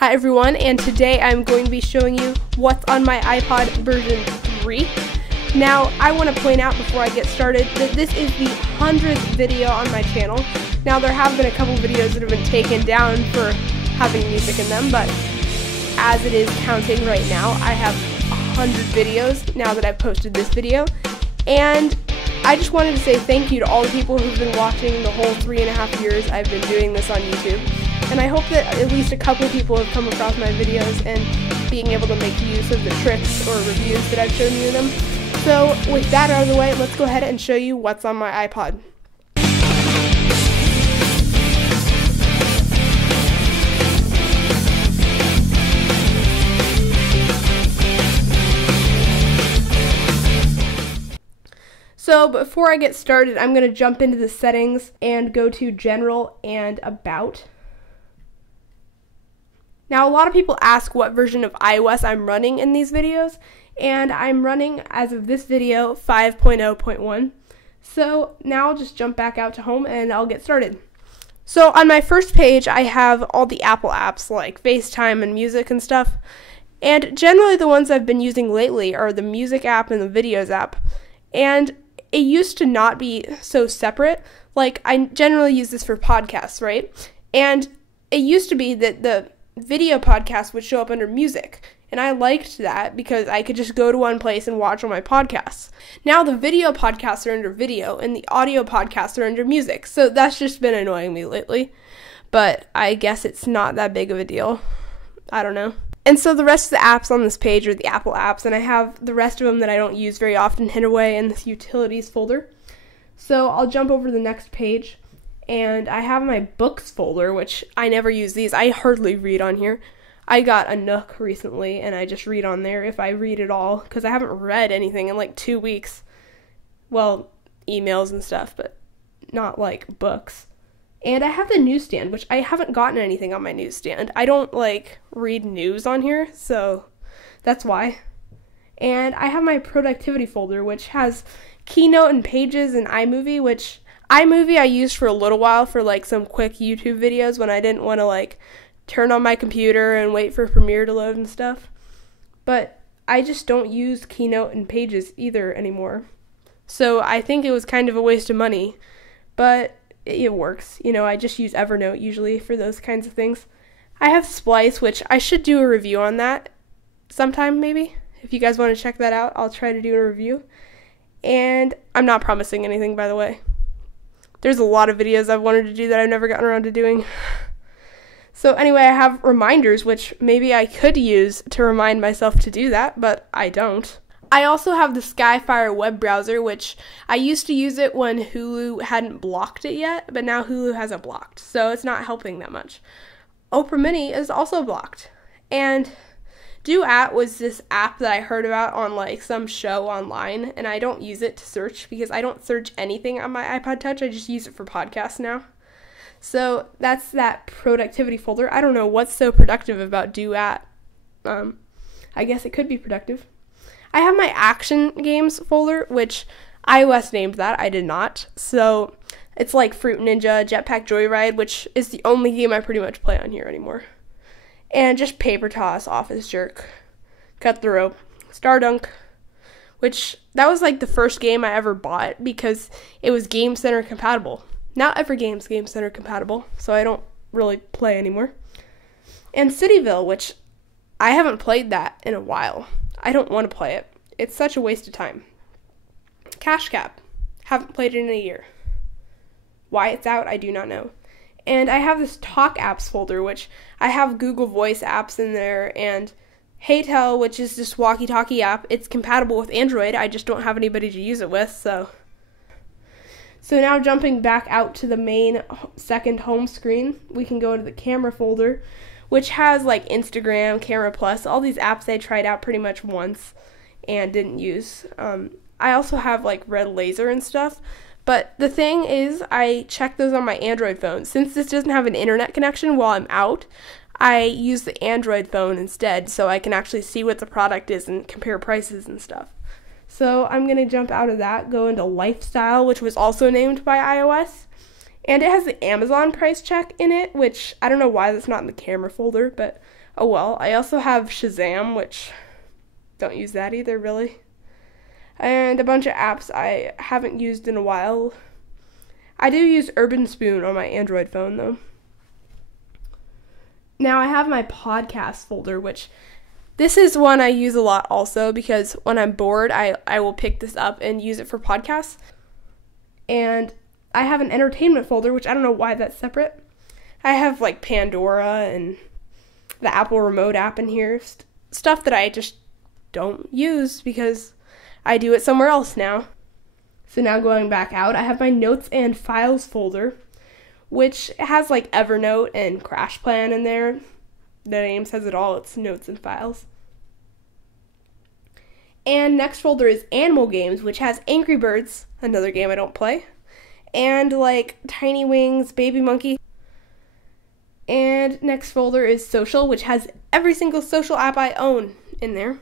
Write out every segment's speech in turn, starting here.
Hi everyone, and today I'm going to be showing you what's on my iPod version 3. Now, I want to point out before I get started that this is the 100th video on my channel. Now, there have been a couple videos that have been taken down for having music in them, but as it is counting right now, I have 100 videos now that I've posted this video. And I just wanted to say thank you to all the people who've been watching the whole 3.5 years I've been doing this on YouTube. And I hope that at least a couple of people have come across my videos and being able to make use of the tricks or reviews that I've shown you in them. So with that out of the way, let's go ahead and show you what's on my iPod. So before I get started, I'm going to jump into the settings and go to General and About. Now, a lot of people ask what version of iOS I'm running in these videos, and I'm running, as of this video, 5.0.1. So now I'll just jump back out to home and I'll get started. So on my first page, I have all the Apple apps like FaceTime and music and stuff. And generally the ones I've been using lately are the music app and the videos app. And it used to not be so separate. Like, I generally use this for podcasts, right? And it used to be that the video podcast would show up under music, and I liked that because I could just go to one place and watch all my podcasts. Now the video podcasts are under video and the audio podcasts are under music, so that's just been annoying me lately, but I guess it's not that big of a deal. I don't know. And so the rest of the apps on this page are the Apple apps, and I have the rest of them that I don't use very often hid away in this utilities folder. So I'll jump over to the next page. And I have my books folder, which I never use these. I hardly read on here. I got a Nook recently, and I just read on there if I read at all, because I haven't read anything in like 2 weeks. Well, emails and stuff, but not like books. And I have the newsstand, which I haven't gotten anything on my newsstand. I don't like read news on here, so that's why. And I have my productivity folder, which has Keynote and Pages and iMovie, which iMovie I used for a little while for like some quick YouTube videos when I didn't want to like turn on my computer and wait for Premiere to load and stuff. But I just don't use Keynote and Pages either anymore. So I think it was kind of a waste of money, but it works. You know, I just use Evernote usually for those kinds of things. I have Splice, which I should do a review on that sometime maybe. If you guys want to check that out, I'll try to do a review. And I'm not promising anything, by the way. There's a lot of videos I've wanted to do that I've never gotten around to doing. So anyway, I have reminders, which maybe I could use to remind myself to do that, but I don't. I also have the Skyfire web browser, which I used to use it when Hulu hadn't blocked it yet, but now Hulu has it blocked, so it's not helping that much. Opera Mini is also blocked. And Duat was this app that I heard about on like some show online, and I don't use it to search because I don't search anything on my iPod Touch. I just use it for podcasts now. So that's that productivity folder. I don't know what's so productive about Duat. I guess it could be productive. I have my action games folder, which iOS named that. I did not. So it's like Fruit Ninja, Jetpack Joyride, which is the only game I pretty much play on here anymore. And just Paper Toss, Office Jerk, Cut the Rope, Stardunk, which that was like the first game I ever bought because it was Game Center compatible. Not every game's Game Center compatible, so I don't really play anymore. And Cityville, which I haven't played that in a while. I don't want to play it. It's such a waste of time. Cash Cab, haven't played it in a year. Why it's out, I do not know. And I have this Talk Apps folder, which I have Google Voice apps in there, and HeyTel, which is this walkie-talkie app. It's compatible with Android. I just don't have anybody to use it with, so now jumping back out to the main second home screen, we can go to the camera folder, which has like Instagram, Camera Plus, all these apps I tried out pretty much once and didn't use. I also have like Red Laser and stuff. But the thing is, I check those on my Android phone. Since this doesn't have an internet connection while I'm out, I use the Android phone instead so I can actually see what the product is and compare prices and stuff. So I'm going to jump out of that, go into Lifestyle, which was also named by iOS, And it has the Amazon price check in it, which I don't know why that's not in the camera folder, but oh well. I also have Shazam, which don't use that either, really. And a bunch of apps I haven't used in a while. I do use Urban Spoon on my Android phone, though. Now I have my podcast folder, which this is one I use a lot also because when I'm bored, I will pick this up and use it for podcasts. And I have an entertainment folder, which I don't know why that's separate. I have like Pandora and the Apple Remote app in here, stuff that I just don't use because I do it somewhere else now. So now going back out, I have my notes and files folder, which has like Evernote and Crash Plan in there. The name says it all, it's notes and files. And next folder is Animal Games, which has Angry Birds, another game I don't play, and like Tiny Wings, Baby Monkey. And next folder is Social, which has every single social app I own in there.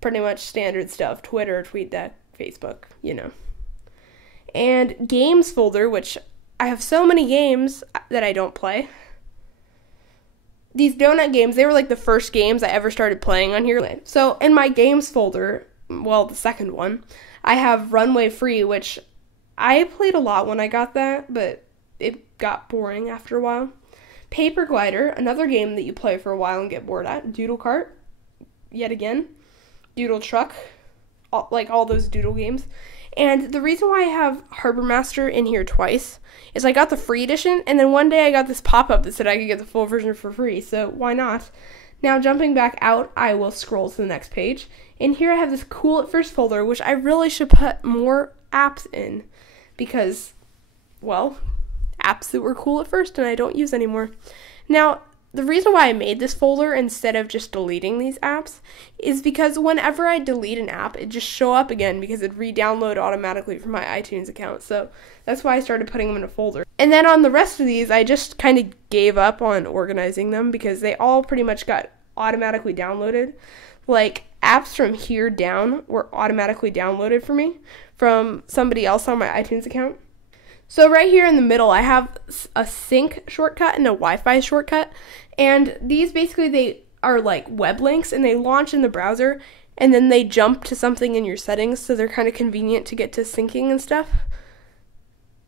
Pretty much standard stuff, Twitter, TweetDeck, Facebook, you know. And Games folder, which I have so many games that I don't play. These donut games, they were like the first games I ever started playing on here. So in my games folder, well, the second one, I have Runway Free, which I played a lot when I got that, but it got boring after a while. Paper Glider, another game that you play for a while and get bored at. Doodle Kart, yet again. Doodle Truck, all those doodle games. And the reason why I have Harbor Master in here twice is I got the free edition, and then one day I got this pop-up that said I could get the full version for free, so why not? Now jumping back out, I will scroll to the next page. And here I have this Cool at First folder, which I really should put more apps in because, well, apps that were cool at first and I don't use anymore. Now, the reason why I made this folder instead of just deleting these apps is because whenever I delete an app, it just show up again because it re-download automatically from my iTunes account. So that's why I started putting them in a folder. And then on the rest of these, I just kind of gave up on organizing them because they all pretty much got automatically downloaded. Like apps from here down were automatically downloaded for me from somebody else on my iTunes account. So right here in the middle, I have a sync shortcut and a Wi-Fi shortcut, and these basically, they are like web links, and they launch in the browser, and then they jump to something in your settings, so they're kind of convenient to get to syncing and stuff.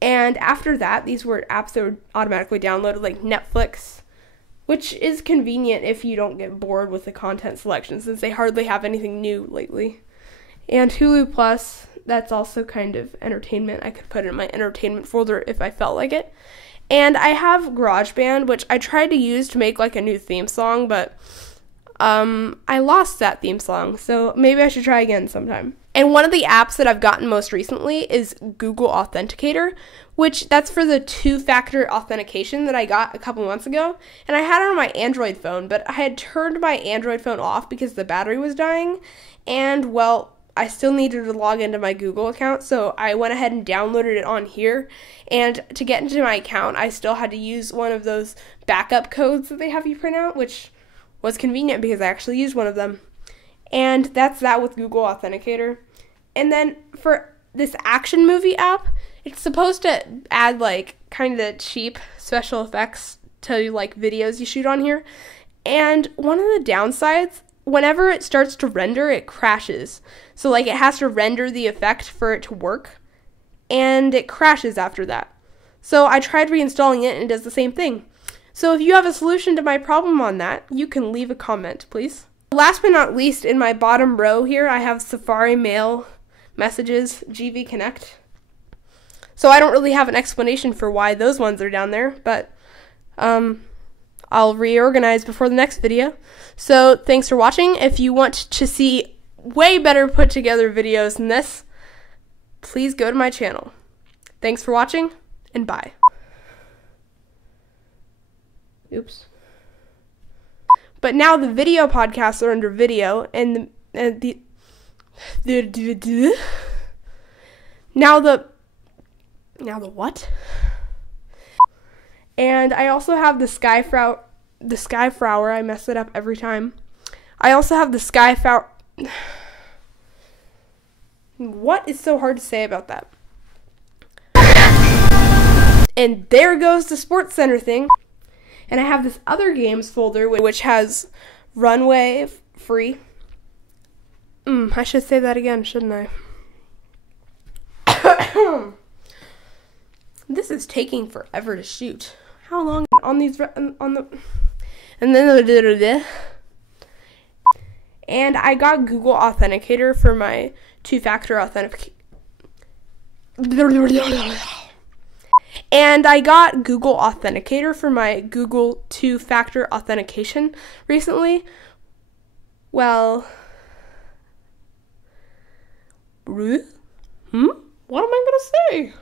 And after that, these were apps that were automatically downloaded, like Netflix, which is convenient if you don't get bored with the content selection, since they hardly have anything new lately. And Hulu Plus, that's also kind of entertainment. I could put it in my entertainment folder if I felt like it. And I have GarageBand, which I tried to use to make like a new theme song, but I lost that theme song, so maybe I should try again sometime. And one of the apps that I've gotten most recently is Google Authenticator, which that's for the two-factor authentication that I got a couple months ago. And I had it on my Android phone, but I had turned my Android phone off because the battery was dying. And, well, I still needed to log into my Google account, so I went ahead and downloaded it on here. And to get into my account, I still had to use one of those backup codes that they have you print out, which was convenient because I actually used one of them. And that's that with Google Authenticator. And then for this action movie app, it's supposed to add like kind of cheap special effects to like videos you shoot on here. And one of the downsides, whenever it starts to render, it crashes. So like it has to render the effect for it to work, and it crashes after that. So I tried reinstalling it and it does the same thing. So if you have a solution to my problem on that, you can leave a comment, please. Last but not least, in my bottom row here, I have Safari Mail, Messages, GV Connect. So I don't really have an explanation for why those ones are down there, but I'll reorganize before the next video. So thanks for watching. If you want to see way better put together videos than this, please go to my channel. Thanks for watching, and bye. Oops. But now the video podcasts are under video, and the what? And I also have the Skyflower. I mess it up every time. I also have the Skyflower. What is so hard to say about that? And there goes the Sports Center thing. And I have this other games folder which has Runway free. I should say that again, shouldn't I? This is taking forever to shoot. How long on these on the and then and I got Google Authenticator for my two-factor authentication. And I got Google Authenticator for my Google two-factor authentication recently. Well, what am I gonna say?